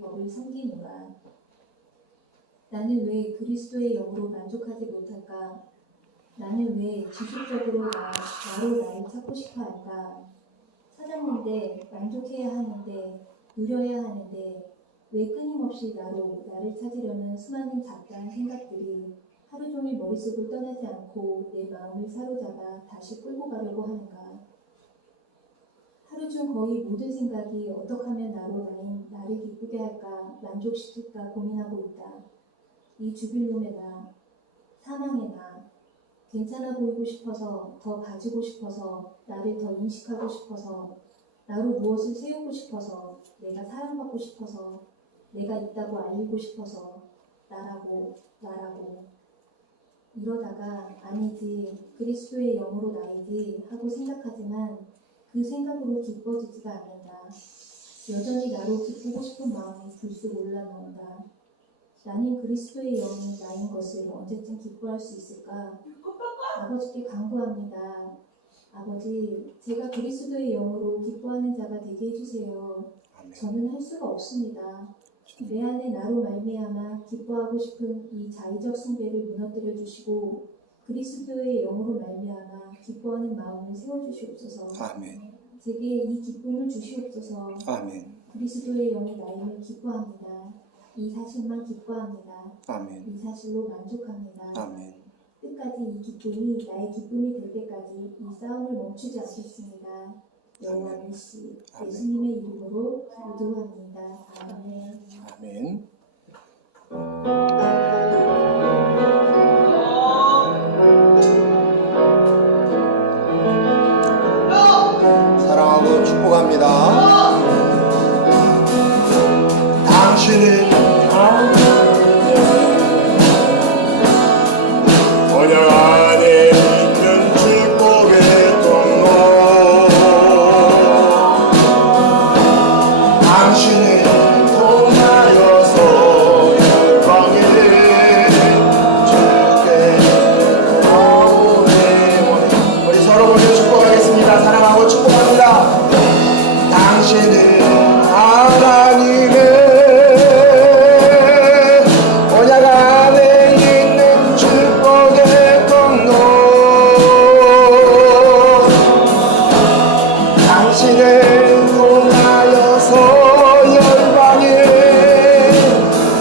법을 섬기노라. 나는 왜 그리스도의 영으로 만족하지 못할까? 나는 왜 지속적으로 나로 나를 찾고 싶어 할까? 찾았는데 만족해야 하는데 누려야 하는데 왜 끊임없이 나를 찾으려는 수많은 잡다한 생각들이 하루 종일 머릿속을 떠나지 않고 내 마음을 사로잡아 다시 끌고 가려고 하는가? 하루 중 거의 모든 생각이 어떻게 하면 나를 기쁘게 할까, 만족시킬까 고민하고 있다. 이 주빌놈의 나, 사망의 나, 괜찮아 보이고 싶어서, 더 가지고 싶어서, 나를 더 인식하고 싶어서, 나로 무엇을 세우고 싶어서, 내가 사랑받고 싶어서, 내가 있다고 알리고 싶어서, 나라고. 이러다가 아니지, 그리스도의 영으로 나이지 하고 생각하지만 그 생각으로 기뻐지지가 않는다. 여전히 나로 기쁘고 싶은 마음이 불쑥 올라나온다. 나는 그리스도의 영이 나인 것을 언제쯤 기뻐할 수 있을까? 아버지께 간구합니다. 아버지, 제가 그리스도의 영으로 기뻐하는 자가 되게 해주세요. 저는 할 수가 없습니다. 내 안에 나로 말미암아 기뻐하고 싶은 이 자의적 숭배를 무너뜨려 주시고 그리스도의 영으로 말미암아 기뻐하는 마음을 세워주시옵소서. 아멘. 제게 이 기쁨을 주시옵소서. 아멘. 그리스도의 영이 나임을 기뻐합니다. 이 사실만 기뻐합니다. 아멘. 이 사실로 만족합니다. 아멘. 끝까지 이 기쁨이 나의 기쁨이 될 때까지 이 싸움을 멈추지 않겠습니다. 영원 일시 예수님의 이름으로 기도합니다. 아멘. 아멘. 사랑하고 축복합니다. 당신은 언약 안에 있는 축복의 통로. 당신은 통하여서 열방에 주께 나오네. 우리 서로 먼저 축복하겠습니다. 사랑하고 축복합니다. 당신은 하나님의 언약 안에 있는 축복의 통로. 당신을 통하여서 열방에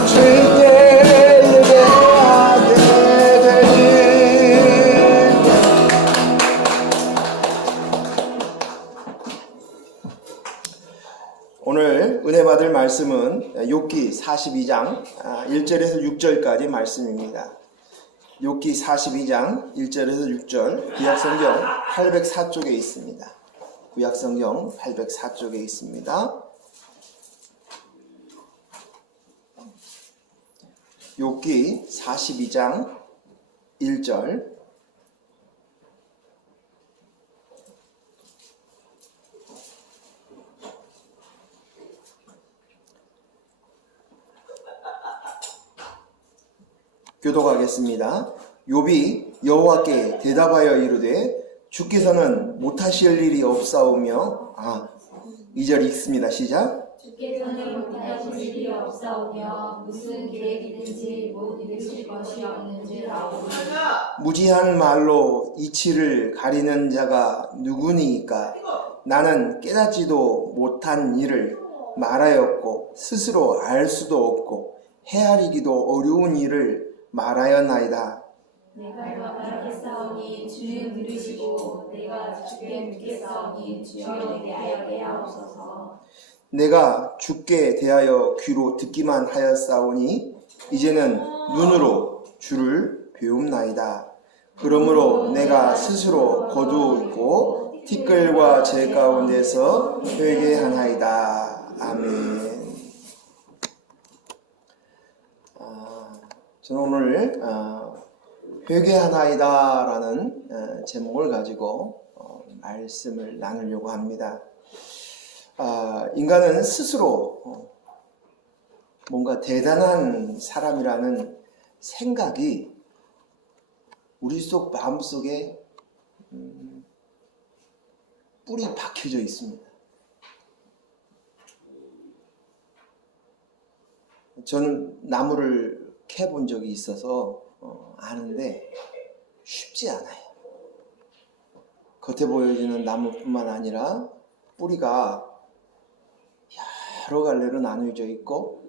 주께 예배하게 되니. 오늘 은혜 받을 말씀은 욥기 42장 1절에서 6절까지 말씀입니다. 욥기 42장 1절에서 6절, 구약성경 804쪽에 있습니다. 구약성경 804쪽에 있습니다. 욥기 42장 1절, 교독하겠습니다. 욥이 여호와께 대답하여 이르되 주께서는 못하실 일이 없사오며. 2절 읽습니다. 시작. 주께서는 못하실 일이 없사오며 무슨 계획이든지 못 이루실 것이 없는지 아오니. 무지한 말로 이치를 가리는 자가 누구니이까? 나는 깨닫지도 못한 일을 말하였고 스스로 알 수도 없고 헤아리기도 어려운 일을 말하였나이다. 내가 말하겠사오니 주는 들으시고 내가 주께 묻겠사오니 주여 대하여 하옵소서. 내가 주께 대하여 귀로 듣기만 하였사오니 이제는 눈으로 주를 배움나이다. 그러므로 내가 스스로 거두었고 티끌과 재 가운데서 회개하나이다. 아멘. 저는 오늘 회개하나이다 라는 제목을 가지고 말씀을 나누려고 합니다. 인간은 스스로 뭔가 대단한 사람이라는 생각이 우리 속 마음속에 뿌리 박혀져 있습니다. 저는 나무를 캐본 적이 있어서 아는데 쉽지 않아요. 겉에 보여지는 나무뿐만 아니라 뿌리가 여러 갈래로 나누어져 있고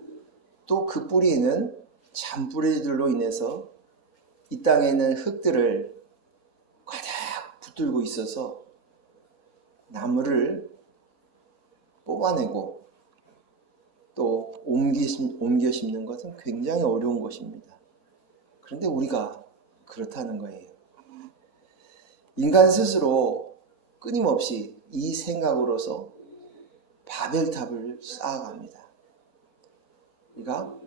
또 그 뿌리에는 잔뿌리들로 인해서 이 땅에 있는 흙들을 가득 붙들고 있어서 나무를 뽑아내고 또 옮겨 심는 것은 굉장히 어려운 것입니다. 그런데 우리가 그렇다는 거예요. 인간 스스로 끊임없이 이 생각으로서 바벨탑을 쌓아갑니다. 우리가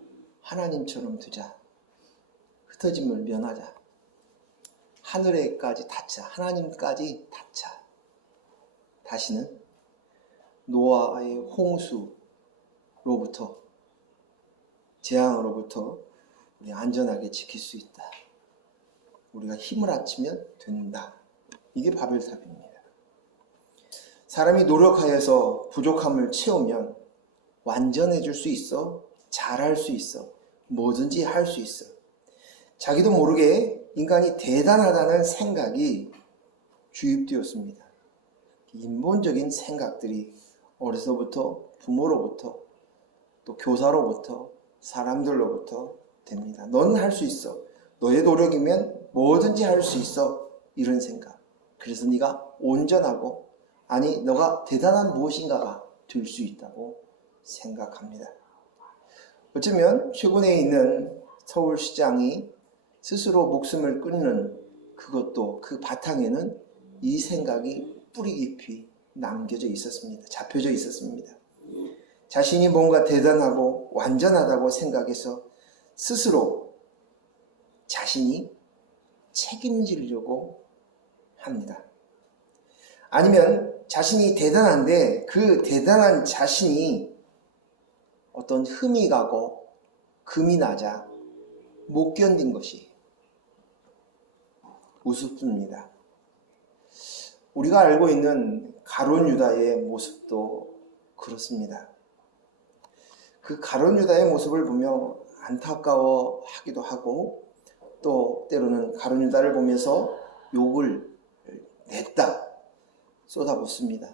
하나님처럼 되자. 흩어짐을 면하자. 하늘에까지 닿자. 하나님까지 닿자. 다시는 노아의 홍수로부터 재앙으로부터 우리 안전하게 지킬 수 있다. 우리가 힘을 합치면 된다. 이게 바벨탑입니다. 사람이 노력하여서 부족함을 채우면 완전해질 수 있어. 잘할 수 있어. 뭐든지 할 수 있어. 자기도 모르게 인간이 대단하다는 생각이 주입되었습니다. 인본적인 생각들이 어려서부터 부모로부터 또 교사로부터 사람들로부터 됩니다. 넌 할 수 있어. 너의 노력이면 뭐든지 할 수 있어. 이런 생각. 그래서 네가 온전하고 아니 너가 대단한 무엇인가가 될 수 있다고 생각합니다. 어쩌면 최근에 있는 서울시장이 스스로 목숨을 끊는 그것도 그 바탕에는 이 생각이 뿌리 깊이 남겨져 있었습니다. 잡혀져 있었습니다. 자신이 뭔가 대단하고 완전하다고 생각해서 스스로 자신이 책임지려고 합니다. 아니면 자신이 대단한데 그 대단한 자신이 어떤 흠이 가고 금이 나자 못 견딘 것이 우습습니다. 우리가 알고 있는 가룟 유다의 모습도 그렇습니다. 그 가룟 유다의 모습을 보며 안타까워하기도 하고 또 때로는 가룟 유다를 보면서 욕을 냈다 쏟아붓습니다.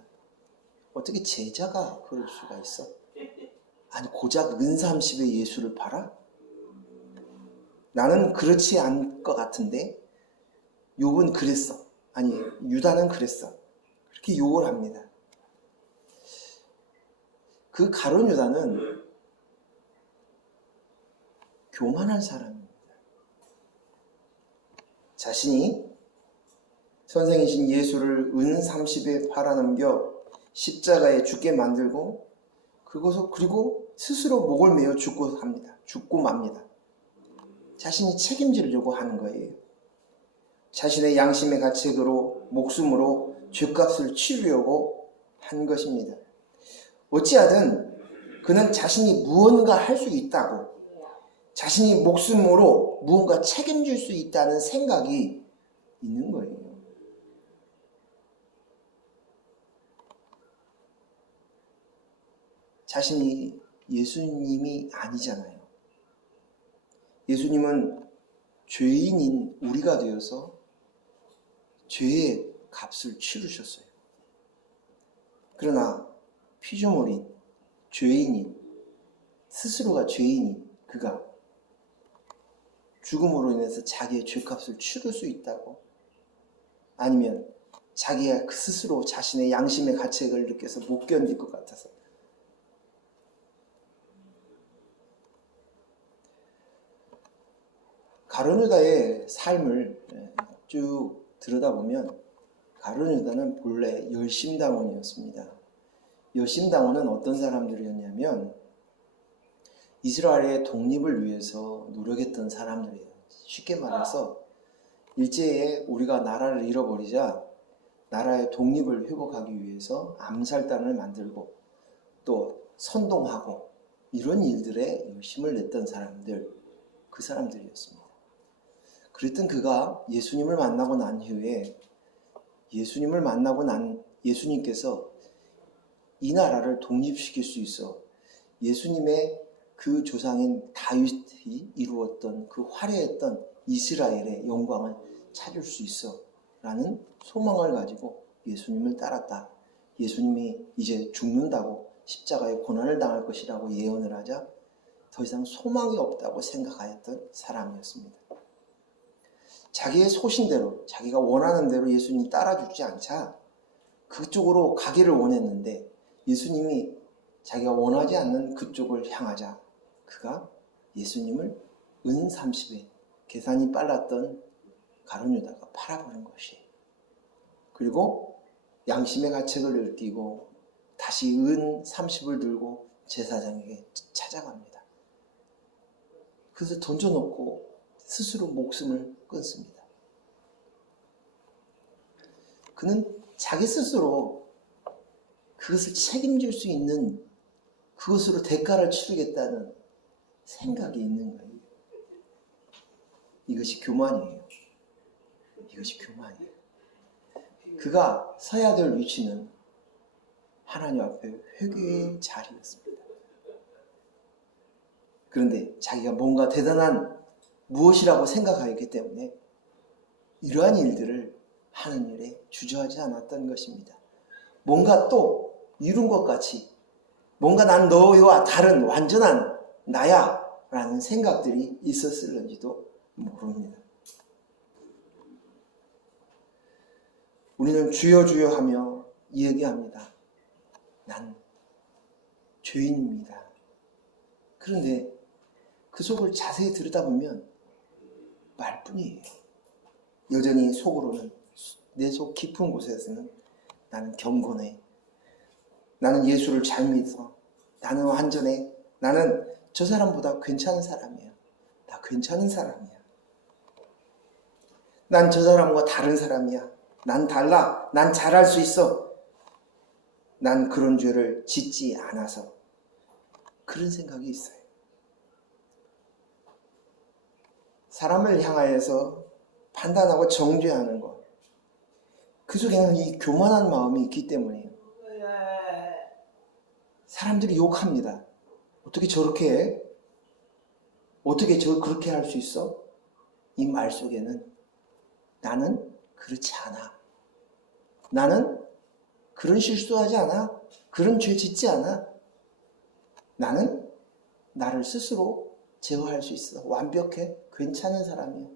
어떻게 제자가 그럴 수가 있어? 아니 고작 은30에 예수를 팔아? 나는 그렇지 않을 것 같은데 욥은 그랬어. 아니 유다는 그랬어. 그렇게 욕을 합니다. 그 가룟 유다는 교만한 사람입니다. 자신이 선생이신 예수를 은30에 팔아넘겨 십자가에 죽게 만들고 그리고 스스로 목을 메어 죽고 맙니다. 자신이 책임지려고 하는 거예요. 자신의 양심의 가책으로 목숨으로 죗값을 치르려고 한 것입니다. 어찌하든 그는 자신이 무언가 할 수 있다고 자신이 목숨으로 무언가 책임질 수 있다는 생각이 있는 거예요. 자신이 예수님이 아니잖아요. 예수님은 죄인인 우리가 되어서 죄의 값을 치르셨어요. 그러나 피조물인 죄인인 스스로가 죄인인 그가 죽음으로 인해서 자기의 죄값을 치를 수 있다고? 아니면 자기가 스스로 자신의 양심의 가책을 느껴서 못 견딜 것 같아서 가룟 유다의 삶을 쭉 들여다보면 가룟 유다는 본래 열심당원이었습니다. 열심당원은 어떤 사람들이었냐면 이스라엘의 독립을 위해서 노력했던 사람들이에요. 쉽게 말해서 일제에 우리가 나라를 잃어버리자 나라의 독립을 회복하기 위해서 암살단을 만들고 또 선동하고 이런 일들에 열심을 냈던 사람들, 그 사람들이었습니다. 그랬던 그가 예수님을 만나고 난 후에 예수님께서 이 나라를 독립시킬 수 있어 예수님의 그 조상인 다윗이 이루었던 그 화려했던 이스라엘의 영광을 찾을 수 있어 라는 소망을 가지고 예수님을 따랐다. 예수님이 이제 죽는다고 십자가에 고난을 당할 것이라고 예언을 하자 더 이상 소망이 없다고 생각하였던 사람이었습니다. 자기의 소신대로 자기가 원하는 대로 예수님 따라주지 않자 그쪽으로 가기를 원했는데 예수님이 자기가 원하지 않는 그쪽을 향하자 그가 예수님을 은 30에 계산이 빨랐던 가룟유다가 팔아버린 것이에요. 그리고 양심의 가책을 느끼고 다시 은 30을 들고 제사장에게 찾아갑니다. 그래서 던져놓고 스스로 목숨을 끊습니다. 그는 자기 스스로 그것을 책임질 수 있는 그것으로 대가를 치르겠다는 생각이 있는 거예요. 이것이 교만이에요. 이것이 교만이에요. 그가 서야 될 위치는 하나님 앞에 회개의 자리였습니다. 그런데 자기가 뭔가 대단한 무엇이라고 생각하였기 때문에 이러한 일들을 하는 일에 주저하지 않았던 것입니다. 뭔가 또 이룬 것 같이 뭔가 난 너와 다른 완전한 나야 라는 생각들이 있었을는지도 모릅니다. 우리는 주여 주여 하며 얘기합니다. 난 죄인입니다. 그런데 그 속을 자세히 들여다보면 말뿐이에요. 여전히 속으로는 내 속 깊은 곳에서는 나는 경건해. 나는 예수를 잘 믿어. 나는 완전해. 나는 저 사람보다 괜찮은 사람이야. 나 괜찮은 사람이야. 난 저 사람과 다른 사람이야. 난 달라. 난 잘할 수 있어. 난 그런 죄를 짓지 않아서. 그런 생각이 있어요. 사람을 향하여서 판단하고 정죄하는 것. 그 속에는 이 교만한 마음이 있기 때문이에요. 사람들이 욕합니다. 어떻게 저렇게 해? 어떻게 그렇게 할 수 있어? 이 말 속에는 나는 그렇지 않아. 나는 그런 실수하지 않아. 그런 죄 짓지 않아. 나는 나를 스스로 제어할 수 있어. 완벽해. 괜찮은 사람이야.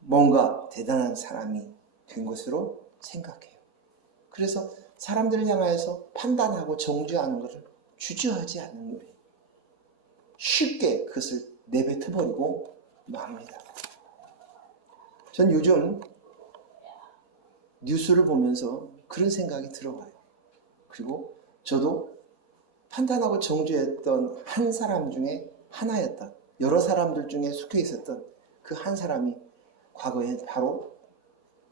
뭔가 대단한 사람이 된 것으로 생각해요. 그래서 사람들을 향하여서 판단하고 정죄하는 것을 주저하지 않는 거예요. 쉽게 그것을 내뱉어버리고 맙니다. 전 요즘 뉴스를 보면서 그런 생각이 들어와요. 그리고 저도 판단하고 정죄했던 한 사람 중에 하나였다. 여러 사람들 중에 속해 있었던 그 한 사람이 과거에 바로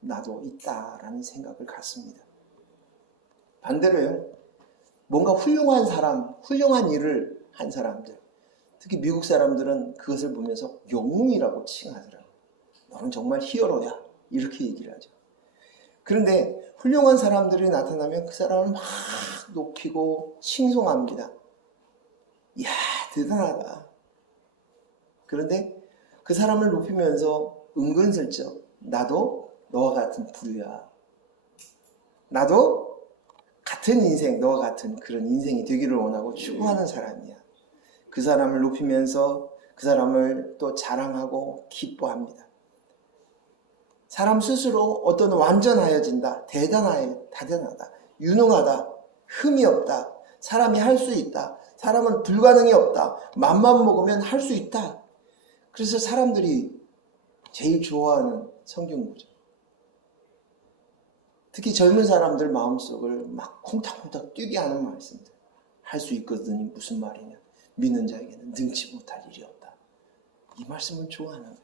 나도 있다라는 생각을 갖습니다. 반대로요. 뭔가 훌륭한 사람, 훌륭한 일을 한 사람들, 특히 미국 사람들은 그것을 보면서 영웅이라고 칭하더라고요. 너는 정말 히어로야. 이렇게 얘기를 하죠. 그런데 훌륭한 사람들이 나타나면 그 사람을 막 높이고 칭송합니다. 이야, 대단하다. 그런데 그 사람을 높이면서 은근슬쩍 나도 너와 같은 부류야. 나도 같은 인생, 너와 같은 그런 인생이 되기를 원하고 추구하는 사람이야. 그 사람을 높이면서 그 사람을 또 자랑하고 기뻐합니다. 사람 스스로 어떤 완전하여진다, 대단하다, 유능하다, 흠이 없다, 사람이 할 수 있다, 사람은 불가능이 없다, 맘만 먹으면 할 수 있다. 그래서 사람들이 제일 좋아하는 성경구죠. 특히 젊은 사람들 마음속을 막 콩닥콩닥 뛰게 하는 말씀들. 할 수 있거든이 무슨 말이냐. 믿는 자에게는 능치 못할 일이 없다. 이 말씀을 좋아하는 거예요.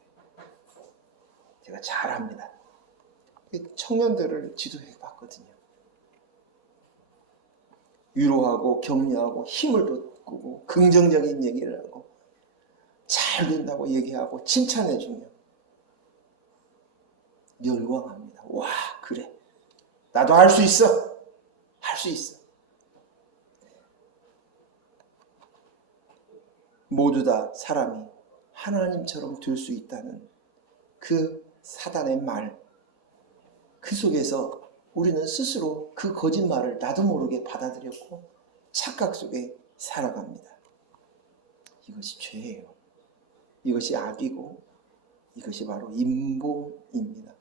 제가 잘합니다. 청년들을 지도해 봤거든요. 위로하고 격려하고 힘을 돋구고 긍정적인 얘기를 하고 잘 된다고 얘기하고 칭찬해 주며 열광합니다. 와, 그래. 나도 할 수 있어. 할 수 있어. 모두 다 사람이 하나님처럼 될 수 있다는 그 사단의 말, 그 속에서 우리는 스스로 그 거짓말을 나도 모르게 받아들였고 착각 속에 살아갑니다. 이것이 죄예요. 이것이 악이고 이것이 바로 인본입니다.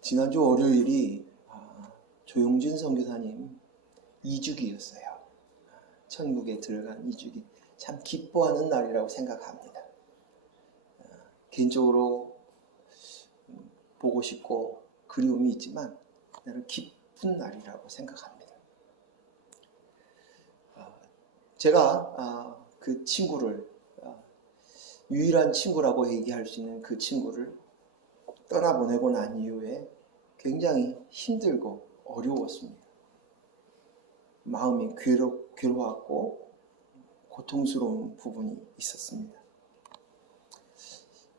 지난주 월요일이 조용진 선교사님 2주기였어요. 천국에 들어간 2주기. 참 기뻐하는 날이라고 생각합니다. 개인적으로 보고 싶고 그리움이 있지만 나는 기쁜 날이라고 생각합니다. 제가 그 친구를 유일한 친구라고 얘기할 수 있는 그 친구를 떠나보내고 난 이후에 굉장히 힘들고 어려웠습니다. 마음이 괴로웠고 고통스러운 부분이 있었습니다.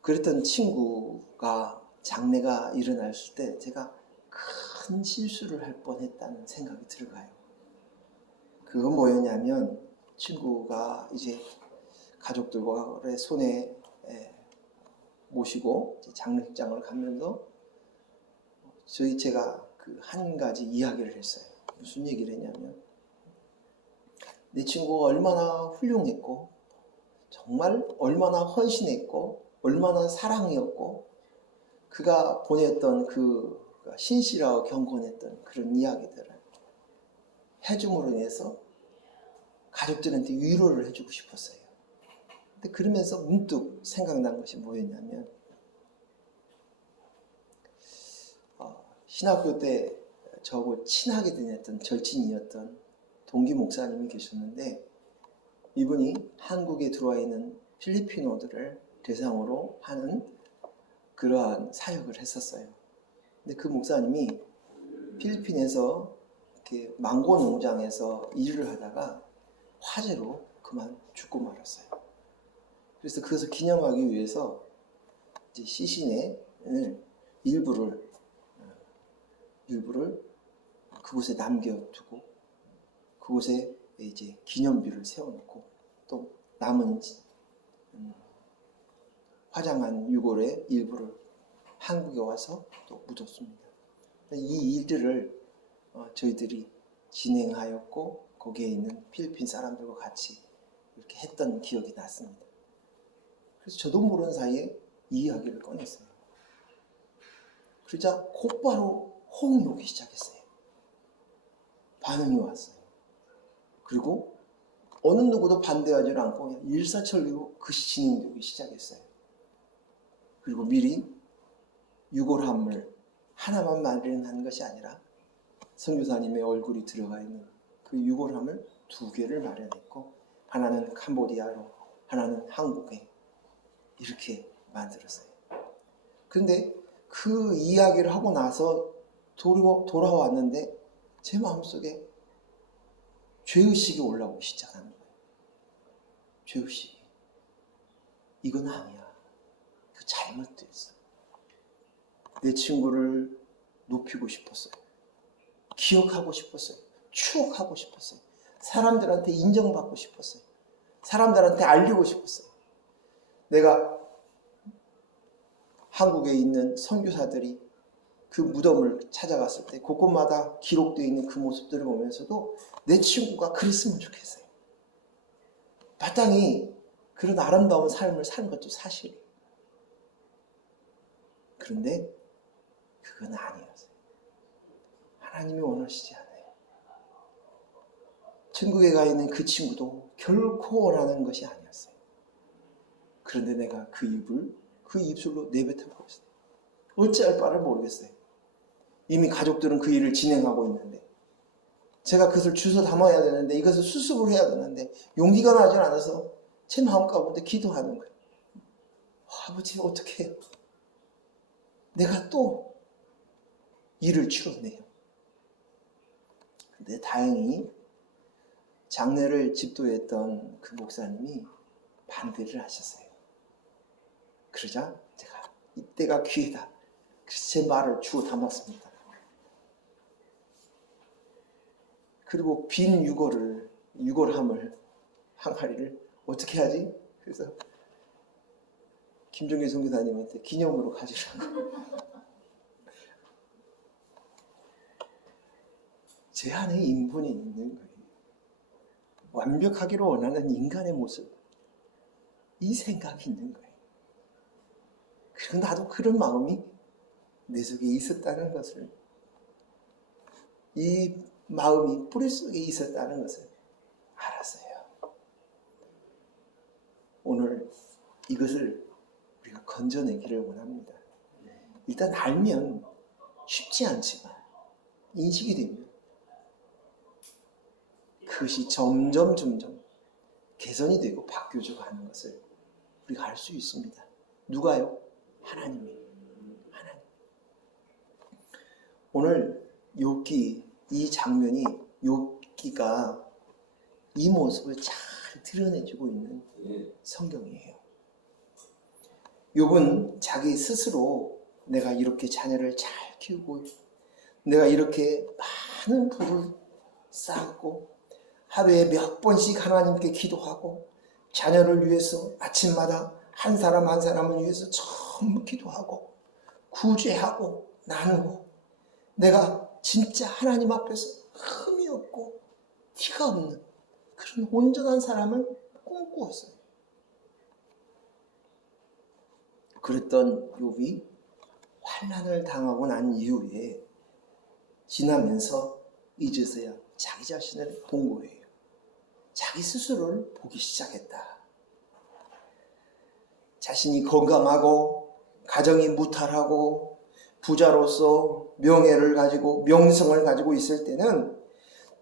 그랬던 친구가 장례가 일어났을 때 제가 큰 실수를 할 뻔했다는 생각이 들어가요. 그건 뭐였냐면 친구가 이제 가족들과의 손에 모시고 장례식장을 가면서 제가 그 한 가지 이야기를 했어요. 무슨 얘기를 했냐면 내 친구가 얼마나 훌륭했고 정말 얼마나 헌신했고 얼마나 사랑이었고 그가 보냈던 그 신실하고 경건했던 그런 이야기들을 해줌으로 인해서 가족들한테 위로를 해주고 싶었어요. 근데 그러면서 문득 생각난 것이 뭐였냐면 신학교 때 저하고 친하게 지냈던 절친이었던 동기 목사님이 계셨는데 이분이 한국에 들어와 있는 필리핀어들을 대상으로 하는 그러한 사역을 했었어요. 근데 그 목사님이 필리핀에서 이렇게 망고 농장에서 일을 하다가 화재로 그만 죽고 말았어요. 그래서 그것을 기념하기 위해서 이제 시신을 일부를 그곳에 남겨두고 그곳에 이제 기념비를 세워놓고 또 남은 화장한 유골의 일부를 한국에 와서 또 묻었습니다. 이 일들을 저희들이 진행하였고 거기에 있는 필리핀 사람들과 같이 이렇게 했던 기억이 났습니다. 그래서 저도 모르는 사이에 이 이야기를 꺼냈어요. 그러자 곧바로 호응이 오기 시작했어요. 반응이 왔어요. 그리고 어느 누구도 반대하지 않고 그냥 일사천리로 그것이 진행되기 시작했어요. 그리고 미리 유골함을 하나만 마련한 것이 아니라 선교사님의 얼굴이 들어가 있는 그 유골함을 2개를 마련했고 하나는 캄보디아로 하나는 한국에 이렇게 만들었어요. 그런데 그 이야기를 하고 나서 돌아왔는데 제 마음속에 죄의식이 올라오기 시작하는 거예요. 죄의식이. 이건 아니야. 이거 잘못됐어. 내 친구를 높이고 싶었어요. 기억하고 싶었어요. 추억하고 싶었어요. 사람들한테 인정받고 싶었어요. 사람들한테 알리고 싶었어요. 내가 한국에 있는 선교사들이 그 무덤을 찾아갔을 때 곳곳마다 기록되어 있는 그 모습들을 보면서도 내 친구가 그랬으면 좋겠어요. 마땅히 그런 아름다운 삶을 사는 것도 사실이에요. 그런데 그건 아니었어요. 하나님이 원하시지 않아요. 천국에 가 있는 그 친구도 결코 원하는 것이 아니었어요. 그런데 내가 그 입술로 내뱉어보고 있어요. 어찌할 바를 모르겠어요. 이미 가족들은 그 일을 진행하고 있는데 제가 그것을 주워 담아야 되는데 이것을 수습을 해야 되는데 용기가 나지 않아서 제 마음 가운데 기도하는 거예요. 아버지 어떻게 해요? 내가 또 일을 치렀네요. 근데 다행히 장례를 집도했던 그 목사님이 반대를 하셨어요. 그러자 제가 이때가 기회다. 그래서 제 말을 주워 담았습니다. 그리고 빈 유골함을 항아리를 어떻게 하지? 그래서 김종길 선교사님한테 기념으로 가지라고. 제 안에 인본이 있는 거예요. 완벽하기를 원하는 인간의 모습, 이 생각이 있는 거예요. 그리고 나도 그런 마음이 내 속에 있었다는 것을, 이 마음이 뿌리 속에 있었다는 것을 알았어요. 오늘 이것을 우리가 건져내기를 원합니다. 일단 알면 쉽지 않지만 인식이 되면 그것이 점점 개선이 되고 바뀌어져 가는 것을 우리가 알 수 있습니다. 누가요? 하나님이. 하나님. 오늘 욥기, 이 장면이 욥기가 이 모습을 잘 드러내주고 있는 성경이에요. 욥은 자기 스스로 내가 이렇게 자녀를 잘 키우고 내가 이렇게 많은 부를 쌓았고 하루에 몇 번씩 하나님께 기도하고 자녀를 위해서 아침마다 한 사람 한 사람을 위해서 전부 기도하고 구제하고 나누고 내가 진짜 하나님 앞에서 흠이 없고 티가 없는 그런 온전한 사람을 꿈꾸었어요. 그랬던 욥이 환난을 당하고 난 이후에 지나면서 이제서야 자기 자신을 본 거예요. 자기 스스로를 보기 시작했다. 자신이 건강하고 가정이 무탈하고 부자로서 명예를 가지고 명성을 가지고 있을 때는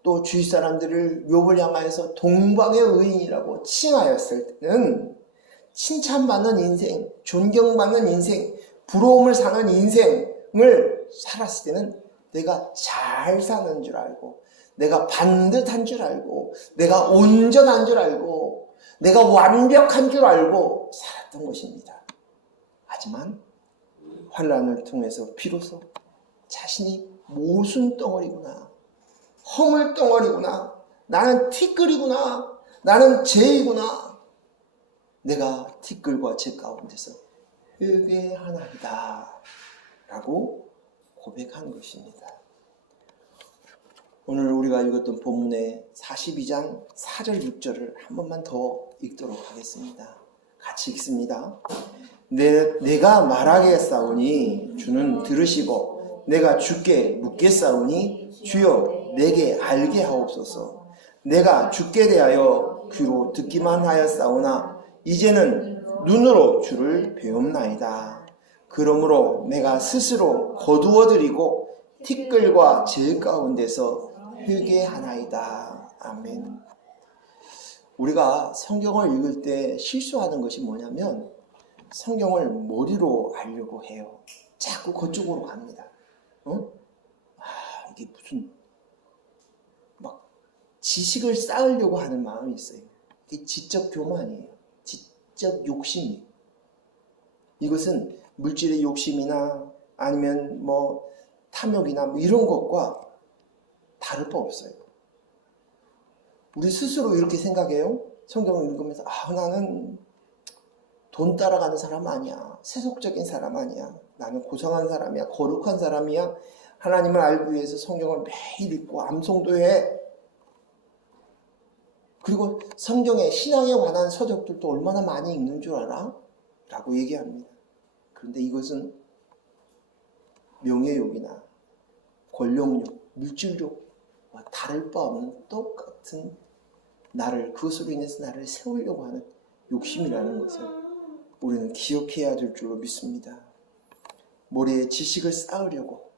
또 주위 사람들을 욥을 향하여서 동방의 의인이라고 칭하였을 때는 칭찬받는 인생, 존경받는 인생, 부러움을 사는 인생을 살았을 때는 내가 잘 사는 줄 알고 내가 반듯한 줄 알고 내가 온전한 줄 알고 내가 완벽한 줄 알고 살았던 것입니다. 하지만 환난을 통해서 비로소 자신이 모순 덩어리구나, 허물 덩어리구나, 나는 티끌이구나, 나는 죄이구나, 내가 티끌과 죄 가운데서 회개하나이다 라고 고백한 것입니다. 오늘 우리가 읽었던 본문의 42장 4절 6절을 한 번만 더 읽도록 하겠습니다. 같이 읽습니다. 내가 말하겠사오니 주는 들으시고 내가 주께 묻겠사오니 주여 내게 알게 하옵소서. 내가 주께 대하여 귀로 듣기만 하였사오나 이제는 눈으로 주를 배움나이다. 그러므로 내가 스스로 거두어드리고 티끌과 죄 가운데서 회개하나이다. 아멘. 우리가 성경을 읽을 때 실수하는 것이 뭐냐면 성경을 머리로 알려고 해요. 자꾸 그쪽으로 갑니다. 이게 무슨 막 지식을 쌓으려고 하는 마음이 있어요. 이게 지적 교만이에요. 지적 욕심이에요. 이것은 물질의 욕심이나 아니면 뭐 탐욕이나 뭐 이런 것과 다를 바 없어요. 우리 스스로 이렇게 생각해요. 성경을 읽으면서 나는 돈 따라가는 사람 아니야. 세속적인 사람 아니야. 나는 고상한 사람이야. 거룩한 사람이야. 하나님을 알기 위해서 성경을 매일 읽고 암송도 해. 그리고 성경에 신앙에 관한 서적들도 얼마나 많이 읽는 줄 알아? 라고 얘기합니다. 그런데 이것은 명예욕이나 권력욕, 물질욕과 다를 바 없는 똑같은 그것으로 인해서 나를 세우려고 하는 욕심이라는 것을 우리는 기억해야 될 줄로 믿습니다. 머리에 지식을 쌓으려고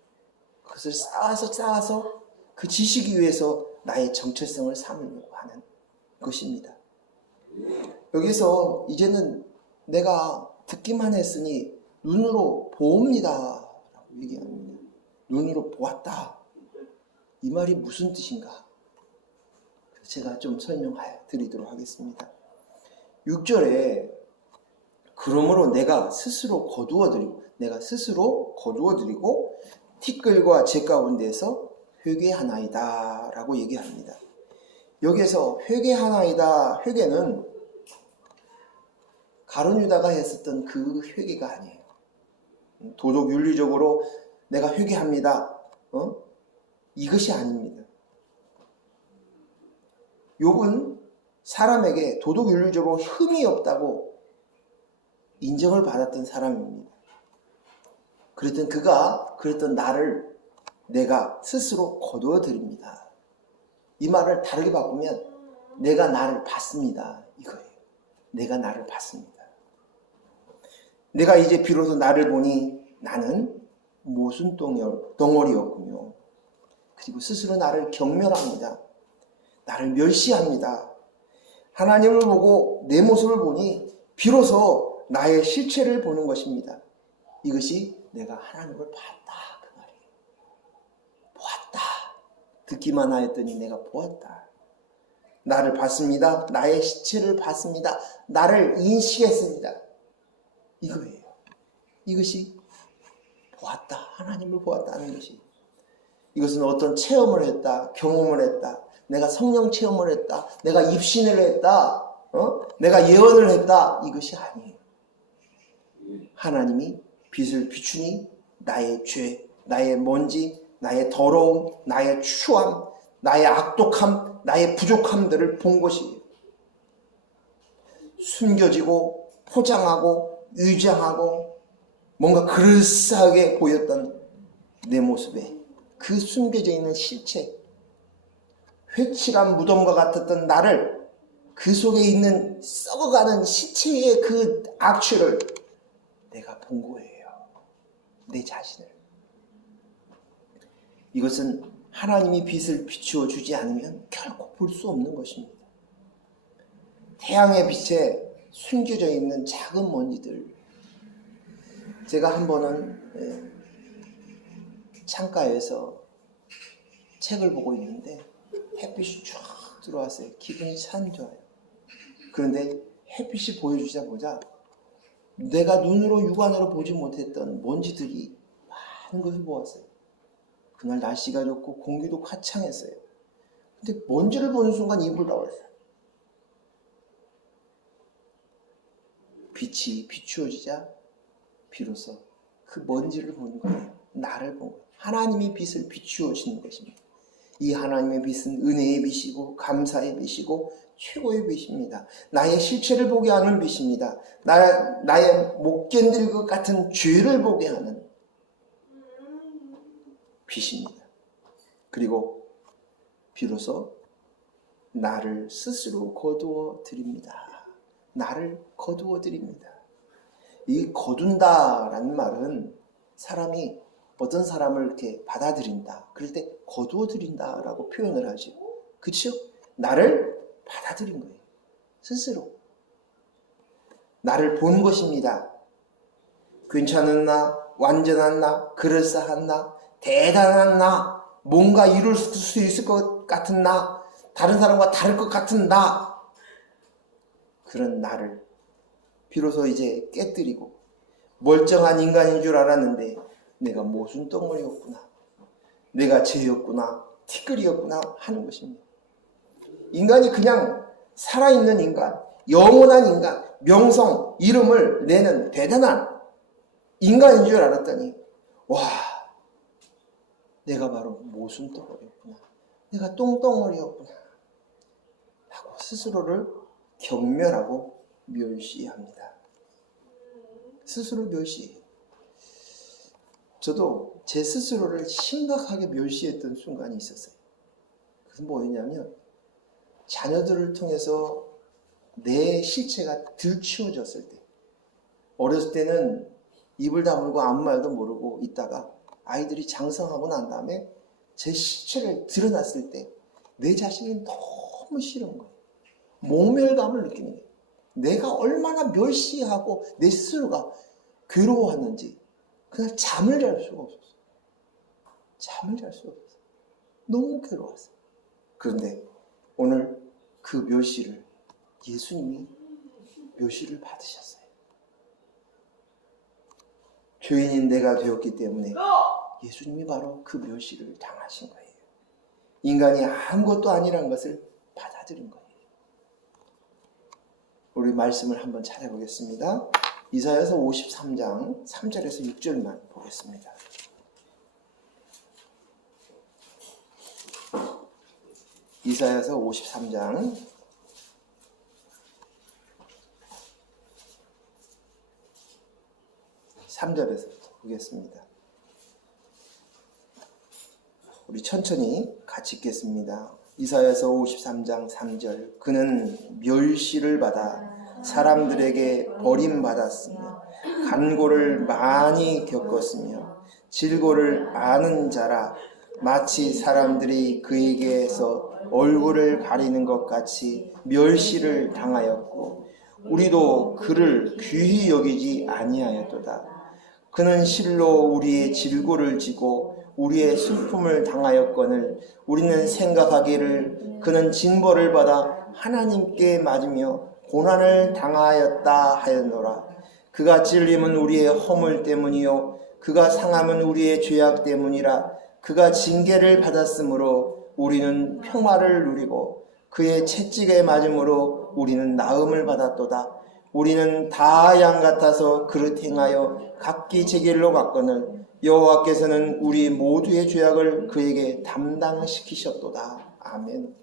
그것을 쌓아서 그 지식이 위해서 나의 정체성을 삼으려고 하는 것입니다. 여기서 이제는 내가 듣기만 했으니 눈으로 보옵니다 라고 얘기합니다. 눈으로 보았다. 이 말이 무슨 뜻인가? 제가 좀 설명해 드리도록 하겠습니다. 6절에 그러므로 내가 스스로 거두어드리고 티끌과 죄 가운데서 회개하나이다 라고 얘기합니다. 여기에서 회개하나이다. 회개는 가룟 유다가 했었던 그 회개가 아니에요. 도덕 윤리적으로 내가 회개합니다. 이것이 아닙니다. 욥은 사람에게 도덕 윤리적으로 흠이 없다고 인정을 받았던 사람입니다. 그랬던 나를 내가 스스로 거두어 드립니다. 이 말을 다르게 바꾸면 내가 나를 봤습니다. 이거예요. 내가 나를 봤습니다. 내가 이제 비로소 나를 보니 나는 모순 덩어리였군요. 그리고 스스로 나를 경멸합니다. 나를 멸시합니다. 하나님을 보고 내 모습을 보니 비로소 나의 실체를 보는 것입니다. 이것이 내가 하나님을 봤다 그 말이에요. 보았다. 듣기만 하였더니 내가 보았다. 나를 봤습니다. 나의 실체를 봤습니다. 나를 인식했습니다. 이거예요. 이것이 보았다. 하나님을 보았다는 것이. 이것은 어떤 체험을 했다. 경험을 했다. 내가 성령 체험을 했다. 내가 입신을 했다. 내가 예언을 했다. 이것이 아니에요. 하나님이 빛을 비추니 나의 죄, 나의 먼지, 나의 더러움, 나의 추함, 나의 악독함, 나의 부족함들을 본 것이에요. 숨겨지고 포장하고 위장하고 뭔가 그럴싸하게 보였던 내 모습에 그 숨겨져 있는 실체, 회칠한 무덤과 같았던 나를, 그 속에 있는 썩어가는 시체의 그 악취를 내가 본 거예요. 내 자신을. 이것은 하나님이 빛을 비추어 주지 않으면 결코 볼 수 없는 것입니다. 태양의 빛에 숨겨져 있는 작은 먼지들. 제가 한 번은 창가에서 책을 보고 있는데 햇빛이 쫙 들어왔어요. 기분이 참 좋아요. 그런데 햇빛이 보여주자마자 내가 눈으로 육안으로 보지 못했던 먼지들이 많은 것을 보았어요. 그날 날씨가 좋고 공기도 화창했어요. 근데 먼지를 보는 순간 입을 다물었어요. 빛이 비추어지자 비로소 그 먼지를 보는 거예요. 나를 본 거예요. 하나님이 빛을 비추어지는 것입니다. 이 하나님의 빛은 은혜의 빛이고 감사의 빛이고 최고의 빛입니다. 나의 실체를 보게 하는 빛입니다. 나의 못 견딜 것 같은 죄를 보게 하는 빛입니다. 그리고 비로소 나를 스스로 거두어 드립니다. 나를 거두어 드립니다. 이 거둔다라는 말은 사람이 어떤 사람을 이렇게 받아들인다. 그럴 때 거두어 드린다라고 표현을 하죠. 그렇죠? 나를 받아들인 거예요. 스스로. 나를 본 것입니다. 괜찮은 나, 완전한 나, 그럴싸한 나, 대단한 나, 뭔가 이룰 수 있을 것 같은 나, 다른 사람과 다를 것 같은 나, 그런 나를 비로소 이제 깨뜨리고 멀쩡한 인간인 줄 알았는데 내가 모순 덩어리였구나, 내가 죄였구나, 티끌이었구나 하는 것입니다. 인간이 그냥 살아있는 인간, 영원한 인간, 명성, 이름을 내는 대단한 인간인 줄 알았더니 와, 내가 바로 모순 덩어리였구나, 내가 똥덩어리였구나 하고 스스로를 경멸하고 멸시합니다. 스스로 멸시해요. 저도 제 스스로를 심각하게 멸시했던 순간이 있었어요. 그것은 뭐였냐면 자녀들을 통해서 내 실체가 들추어졌을 때, 어렸을 때는 입을 다물고 아무 말도 모르고 있다가 아이들이 장성하고 난 다음에 제 실체를 드러났을 때 내 자신이 너무 싫은 거예요. 모멸감을 느끼는 거예요. 내가 얼마나 멸시하고 내 스스로가 괴로워하는지 그날 잠을 잘 수가 없었어요. 잠을 잘 수가 없었어요. 너무 괴로웠어요. 그런데 오늘 그 멸시를 예수님이 멸시를 받으셨어요. 죄인인 내가 되었기 때문에 예수님이 바로 그 멸시를 당하신 거예요. 인간이 아무것도 아니란 것을 받아들인 거예요. 우리 말씀을 한번 찾아보겠습니다. 이사야서 53장 3절에서 6절만 보겠습니다. 이사야서 53장 3절에서 보겠습니다. 우리 천천히 같이 읽겠습니다. 이사야서 53장 3절. 그는 멸시를 받아 사람들에게 버림받았으며 간고를 많이 겪었으며 질고를 아는 자라 마치 사람들이 그에게서 얼굴을 가리는 것 같이 멸시를 당하였고 우리도 그를 귀히 여기지 아니하였도다. 그는 실로 우리의 질고를 지고 우리의 슬픔을 당하였거늘 우리는 생각하기를 그는 징벌을 받아 하나님께 맞으며 고난을 당하였다 하였노라. 그가 찔림은 우리의 허물 때문이요 그가 상함은 우리의 죄악 때문이라. 그가 징계를 받았으므로 우리는 평화를 누리고 그의 채찍에 맞음으로 우리는 나음을 받았도다. 우리는 다 양 같아서 그릇 행하여 각기 제 길로 갔거늘 여호와께서는 우리 모두의 죄악을 그에게 담당시키셨도다. 아멘.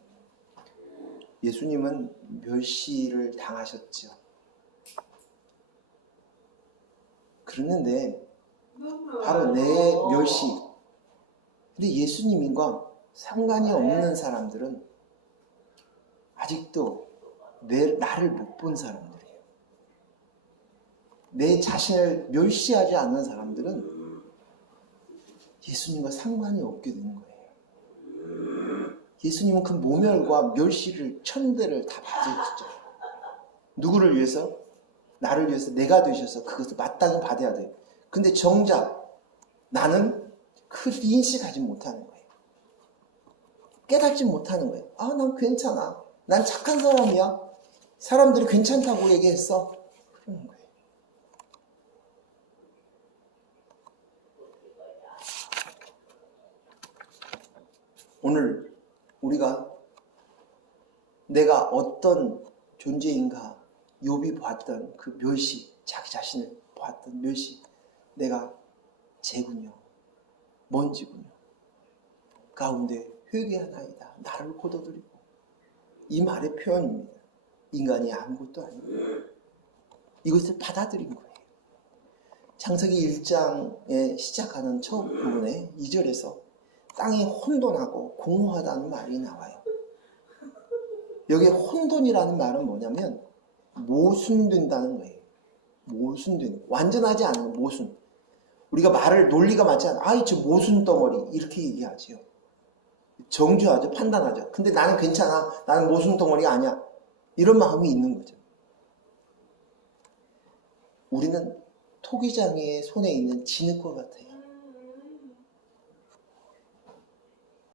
예수님은 멸시를 당하셨죠. 그랬는데 바로 내 멸시, 근데 예수님과 상관이 없는 사람들은 아직도 나를 못 본 사람들이에요. 내 자신을 멸시하지 않는 사람들은 예수님과 상관이 없게 되는 거예요. 예수님은 그 모멸과 멸시를 천대를 다 받으셨죠. 누구를 위해서? 나를 위해서 내가 되셔서 그것을 마땅히 받아야 돼요. 근데 정작 나는 그걸 인식하지 못하는 거예요. 깨닫지 못하는 거예요. 아, 난 괜찮아. 난 착한 사람이야. 사람들이 괜찮다고 얘기했어. 그러는 거예요. 오늘 우리가 내가 어떤 존재인가 욥이 보았던 그 멸시, 자기 자신을 보았던 멸시, 내가 재군요, 먼지군요 가운데 회개하나이다. 나를 거둬들이고. 이 말의 표현입니다. 인간이 아무것도 아니에요. 이것을 받아들인 거예요. 창세기 1장에 시작하는 첫 부분에 2절에서 땅이 혼돈하고 공허하다는 말이 나와요. 여기 혼돈이라는 말은 뭐냐면 모순된다는 거예요. 모순된, 완전하지 않은 모순. 우리가 말을 논리가 맞지 않아. 아이, 저 모순 덩어리. 이렇게 얘기하지요. 정죄하죠. 판단하죠. 근데 나는 괜찮아. 나는 모순 덩어리가 아니야. 이런 마음이 있는 거죠. 우리는 토기장이의 손에 있는 진흙과 같아요.